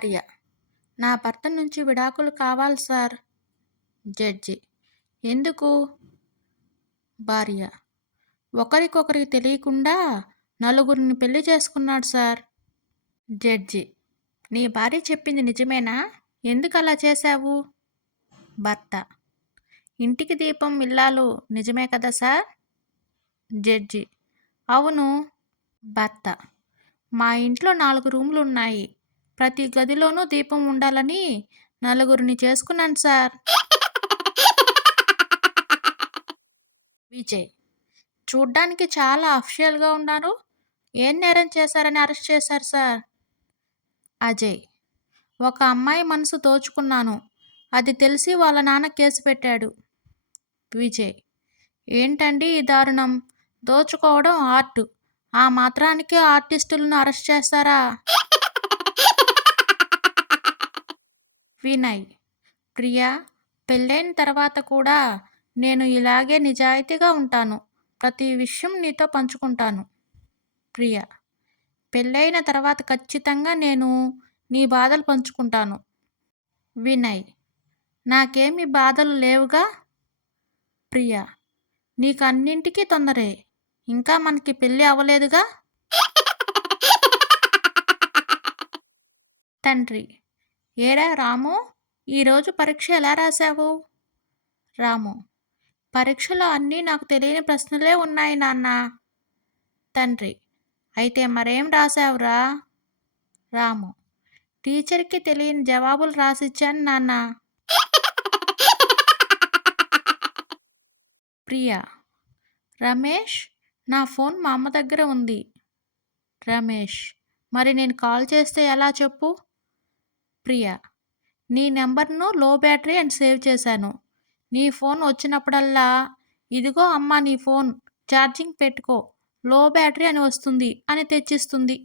భార్య: నా భర్త నుంచి విడాకులు కావాలి సార్. జడ్జి: ఎందుకు? భార్య: ఒకరికొకరికి తెలియకుండా నలుగురిని పెళ్లి చేసుకున్నాడు సార్. జడ్జి: నీ భార్య చెప్పింది నిజమేనా? ఎందుకు అలా చేశావు? భర్త: ఇంటికి దీపం ఇల్లాలు నిజమే కదా సార్? జడ్జి: అవును. భర్త: మా ఇంట్లో 4 రూములు ఉన్నాయి. ప్రతి గదిలోనూ దీపం ఉండాలని నలుగురిని చేసుకున్నాను సార్. విజయ్: చూడ్డానికి చాలా అఫిషియల్గా ఉన్నారు. ఏం నేరం చేశారని అరెస్ట్ చేశారు సార్? అజయ్: ఒక అమ్మాయి మనసు దోచుకున్నాను. అది తెలిసి వాళ్ళ నాన్న కేసు పెట్టాడు. విజయ్: ఏంటండి ఈ దారుణం? దోచుకోవడం ఆర్ట్. ఆ మాత్రానికి ఆర్టిస్టులను అరెస్ట్ చేస్తారా? వినయ్: ప్రియా, పెళ్ళైన తర్వాత కూడా నేను ఇలాగే నిజాయితీగా ఉంటాను. ప్రతి విషయం నీతో పంచుకుంటాను. ప్రియా: పెళ్ళైన తర్వాత ఖచ్చితంగా నేను నీ బాధలు పంచుకుంటాను. వినయ్: నాకేమీ బాధలు లేవుగా. ప్రియా: నీకు అన్నింటికీ తొందరే. ఇంకా మనకి పెళ్ళి అవ్వలేదుగా. తండ్రి: ఏరా రాము, ఈరోజు పరీక్ష ఎలా రాశావు? రాము: పరీక్షలో అన్నీ నాకు తెలియని ప్రశ్నలే ఉన్నాయి నాన్న. తండ్రి: అయితే మరేం రాశావురా? రాము: టీచర్కి తెలియని జవాబులు రాసిచ్చాను నాన్న. ప్రియా: రమేష్, నా ఫోన్ మా అమ్మ దగ్గర ఉంది. రమేష్: మరి నేను కాల్ చేస్తే ఎలా చెప్పు? ప్రియా: నీ నెంబర్ను లో బ్యాటరీ అని సేవ్ చేశాను. నీ ఫోన్ వచ్చినప్పుడల్లా ఇదిగో అమ్మ నీ ఫోన్, ఛార్జింగ్ పెట్టుకో, లో బ్యాటరీ అని వస్తుంది అని తెచ్చిస్తుంది.